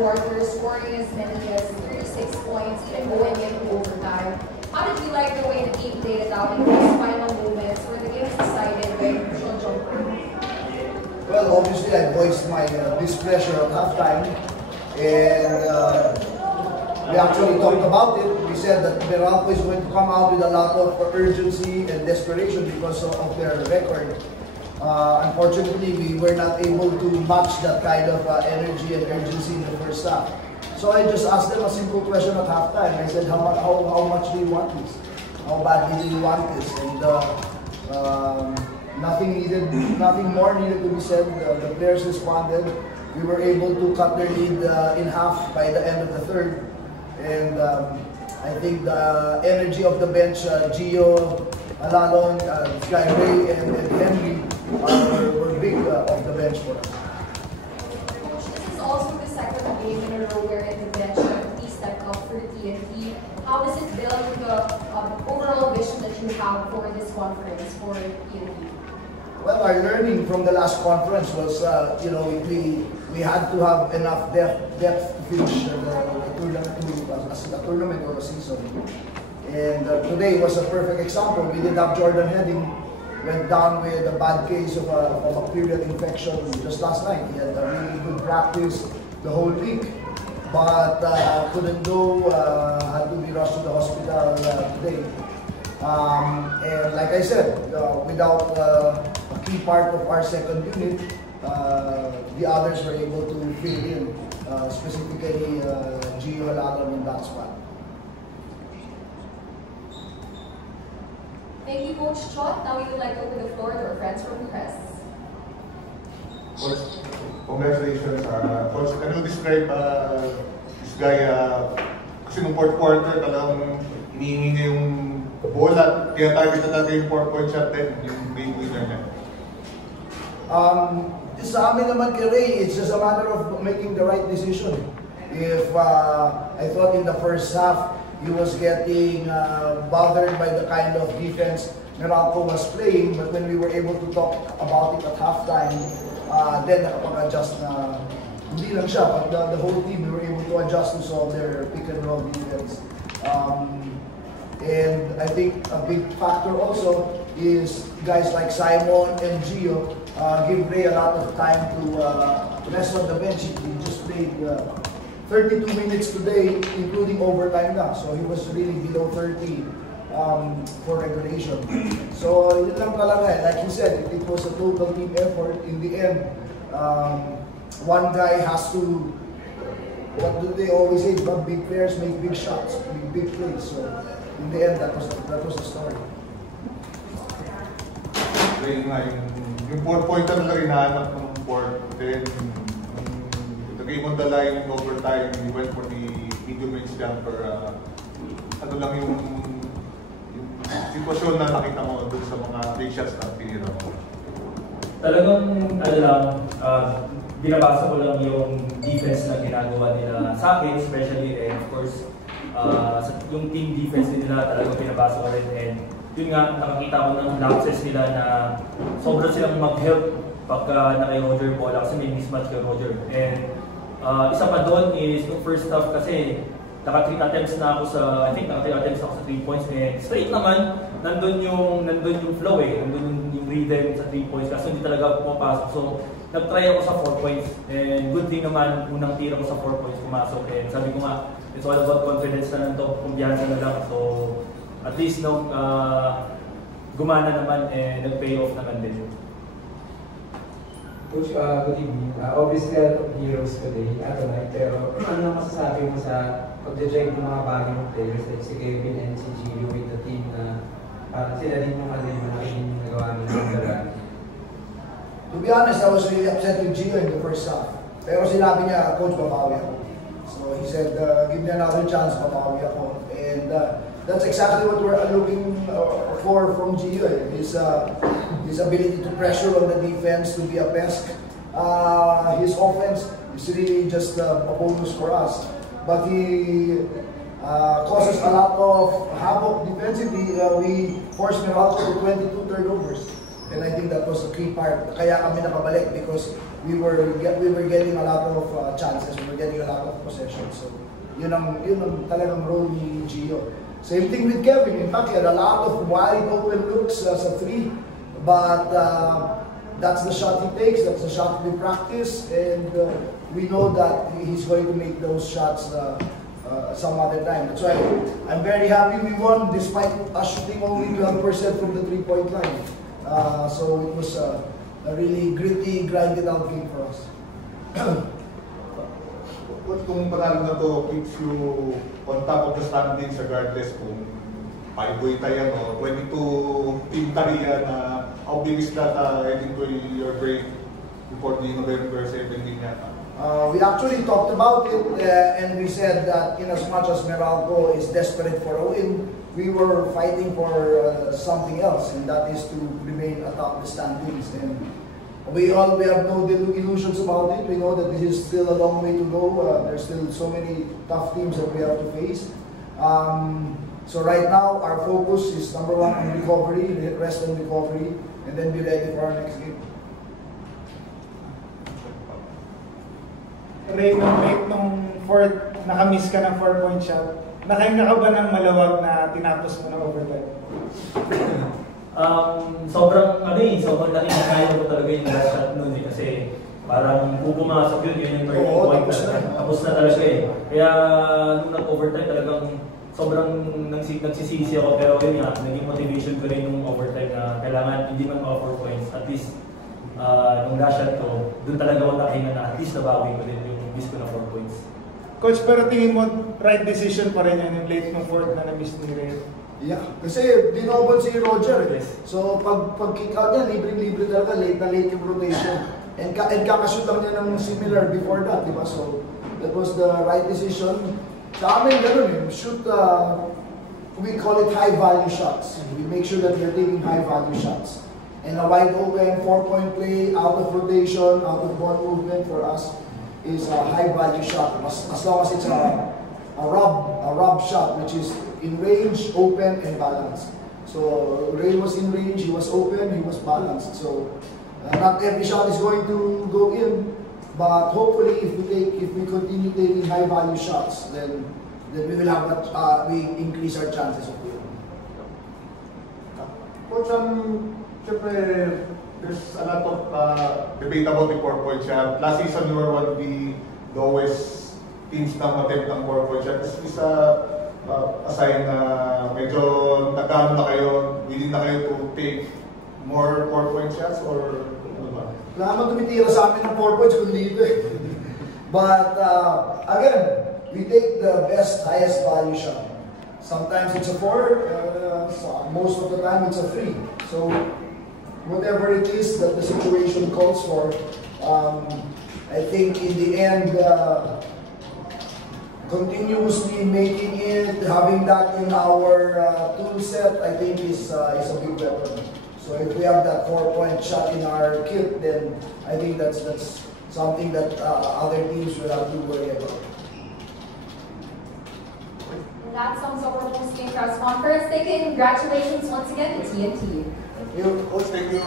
quarter, scoring as many as 36 points, even going into overtime. How did you like the way the team played it out in those final moments where the game was decided by crucial jumper? Well, obviously I voiced my displeasure at halftime, and we actually talked about it. We said that Meralco is going to come out with a lot of urgency and desperation because of their record. Unfortunately, we were not able to match that kind of energy and urgency in the first half. So I just asked them a simple question at halftime. I said, how much do you want this? How badly do you want this? And nothing more needed to be said. The players responded. We were able to cut their lead in half by the end of the third. And I think the energy of the bench, Gio, Alalon, Skyray, and Henry were big off the bench for us. This is also the second game in a row wherein the bench he stepped up for TNT. How does it build the overall vision that you have for this conference for TNT? Well, our learning from the last conference was, we had to have enough depth to finish the tournament or a season. And today was a perfect example. We did have Jordan Heading, went down with a bad case of a bacterial infection just last night. He had a really good practice the whole week, but couldn't go, had to be rushed to the hospital today. And like I said, without a key part of our second unit, the others were able to fill in, specifically Gio Alalon in that spot. Thank you, Coach Chot. Now we would like to open the floor to our friends from the press. Coach, congratulations. Coach, can you describe this guy? Kasi nung fourth quarter, talagang iniingi niya yung bola. Kaya target na talaga yung 4-point shot din, yung game winner niya. Sa amin naman kay Ray, it's just a matter of making the right decision. If I thought in the first half, he was getting bothered by the kind of defense Meralco was playing, but when we were able to talk about it at halftime, then nakapag-adjust na, hindi lang siya, but the whole team, we were able to adjust to solve their pick and roll defense. And I think a big factor also is guys like Simon and Gio give Ray a lot of time to rest on the bench. He just played 32 minutes today, including overtime na. So he was really below 30 for regulation. So yun lang talaga. Like you said, it was a total team effort. In the end, one guy has to, what do they always say, big players make big shots, big plays. So in the end, that was the story. Yung 4-pointer na rin hinahanap ng 4-10. The game on the line, overtime, we went for the medium range jumper. Ano lang yung sitwasyon na nakita mo dun sa mga big shots na pinira mo? Talagang, binabasa ko lang yung defense na ginagawa nila sa akin, especially, and of course, yung team defense nila talagang binabasa ko rin. And yun nga, nakakita ko ng lapses nila na sobrang silang mag-help pagka na kay Roger Bola kasi may mismatch kay Roger. And isa pa doon is yung first half kasi naka 3 attempts na ako sa 3 points and straight naman nandun yung flow nandun yung rhythm sa 3 points kasi hindi talaga pumapasok. So nag-try ako sa 4 points and good thing naman unang tira ko sa 4 points pumasok and sabi ko nga it's all about confidence na lang to, kumbiyansa na lang. So at least gumana naman and nag-pay off naman din. Coach, good evening. Obviously, a lot of heroes today, tonight, pero ano masasabi mo sa pag-drive ng mga bagong players like si Kevin and si Gio with the team na parang sila din yung malaking nagawa nila? To be honest, I was really upset with Gio in the first half. Pero sinabi niya, Coach, babawi ako. So he said, give me another chance, babawi ako. And that's exactly what we're looking for from Gio. His ability to pressure on the defense, to be a pest. His offense is really just a bonus for us. But he causes a lot of havoc defensively. We forced Meralco to 22 turnovers. And I think that was a key part. Kaya kami nakabalik because we were getting a lot of chances, we were getting a lot of possessions. So yun ang talagang role ni Gio. Same thing with Kevin. In fact, he had a lot of wide open looks sa 3, but that's the shot he takes, that's the shot we practice, and we know that he's going to make those shots some other time. That's why I'm very happy we won despite us shooting only 12% from the 3-point line. So it was a really gritty, grinded out game for us. Kung panalo na to keeps you on top of the standings regardless kung 5-way tayo, no? 22 team tayo na how big is that heading to your break before the November 17 yata? We actually talked about it and we said that in as much as Meralco is desperate for a win, we were fighting for something else, and that is to remain atop the standings. And we have no illusions about it. We know that this is still a long way to go. There's still so many tough teams that we have to face. So right now, our focus is number 1 on recovery, rest and recovery, and then be ready for our next game. Ray, nung fourth, nakamiss ka ng 4-point shot, nakahinga ka ba ng malawag na tinapos mo ng overtime? Sobrang laki na kaya ko talaga yung last shot noon kasi parang pupumasok yun yung turning point na. Tapos na talaga Kaya nung nag-overtime talagang sobrang nagsisisi ako, pero yun nga, naging motivation ko rin yung overtime na kailangan hindi man mga 4 points, at least nung last shot ko, doon talaga ako nakahinga na at least nabawi ko din yung miss ko na 4 points. Coach, pero tingin mo right decision pa rin yung late ng fourth na na-miss ni Ray? Yeah, kasi dinobol si Roger. Yes. So pag kick out niya, libre-libre talaga, late na late yung rotation. And kakashoot lang niya ng similar before that, di ba? So that was the right decision. Sa amin, gano'n shoot, we call it high value shots. We make sure that we're taking high value shots. And a wide open 4-point play, out of rotation, out of ball movement for us is a high value shot. As long as it's a rub shot, which is in range, open, and balanced. So Ray was in range, he was open, he was balanced. So not every shot is going to go in, but hopefully if we continue taking high value shots, then we will have we increase our chances of winning. Coach, siyempre, there's a lot of debate about the 4-point shot. Last season, you were one of the lowest teams na attempt ng 4-point shot. Is this a sign na medyo nagkano na kayo, willing na kayo to take more 4-point shots, or ano ba? Wala naman tumitira sa amin ng 4 points kundi dito But again, we take the best, highest value shot. Sometimes it's a 4, so most of the time it's a 3. So whatever it is that the situation calls for, I think in the end, continuously making it, having that in our tool set, I think is a big weapon. So if we have that 4-point shot in our kit, then I think that's something that other teams will have to worry about. And that sums up our post-game press conference. Thank you and congratulations once again to TNT. Coach, thank you.